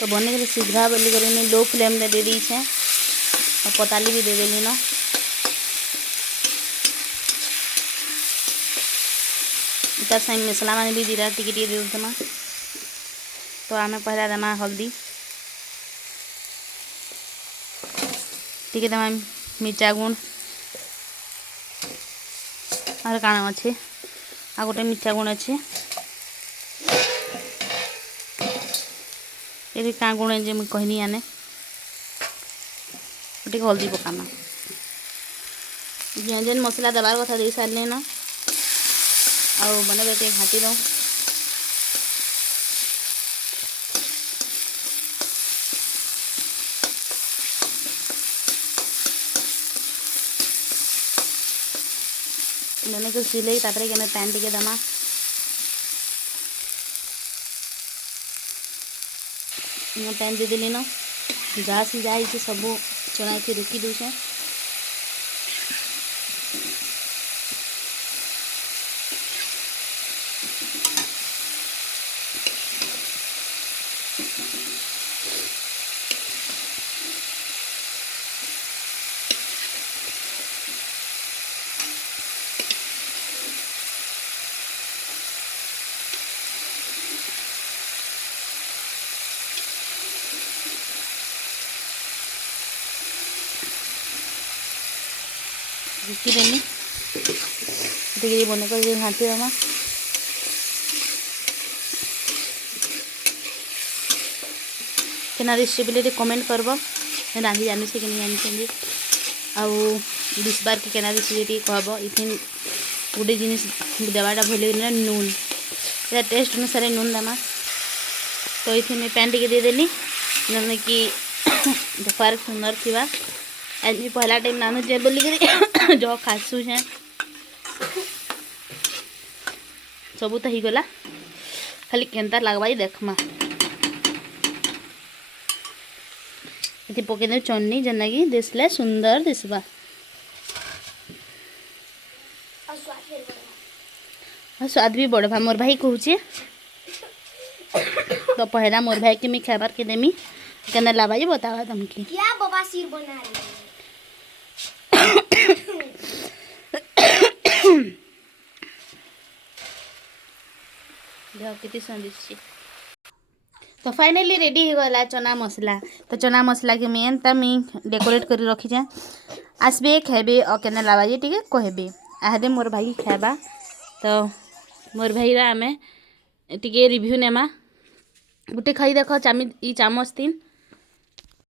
तो बने के शीघ्र बोली कर लो फ्लेम दे दीछे और पताली भी दे देली न। तार साइन मसला मैंने भी जीरा टिके दे देमा। तो आम पहला देमा हल्दी टिके देमा मिर्चा गुण और काण अच्छे आ गोटे मिर्चा गुण अच्छे ये क्या गुण जे मुझे कहनी आने टे हल्दी पकाना जेन जेन मसला दबार कथा दे सारे न आउ बने बेटे घाटी दो। बने को सिले तापर के पैन टिके दमा पैन दे देली न जहाँ सीझा ही सब चना के रुकी दूचे। रुकी देनी टिके बने कर घाटी दमा। केना रेसिपी कमेंट करब रांधि जानी कि नहीं जानी आउ बार की केना रेसिपी कहब। इथिन गोटे जिन देवाटा भूल नून या टेस्ट अनुसार नून दमा। तो ये पैन टिके दे देनी जन कि देखार सुंदर थी आज भी पहला टाइम रांधुचे बोलिक जो खासु है सबू तो होगला खाली केन्ता लगवा देखमा। ये पकईदे चटनी जेना कि दिसले सुंदर दिसबा स्वाद भी बढ़वा। मोर भाई कहूचे तो पहला मोर भाई के मैं खाबार के देमी केना लाबाई बतावा तुमकी क्या बाबा सिर बना रही कितनी स्वादिष्ट। तो फाइनली रेडी हो गला चना मसला। तो चना मसला के मेन ता मैं डेकोरेट कर रखी जाए आसबे खेबे और केना लाबाई टिके कहबे आहदे मोर भाई खाबा। तो मोर भाई आमे टिके रिव्यू नेमा गोटे खाई देख चामच 3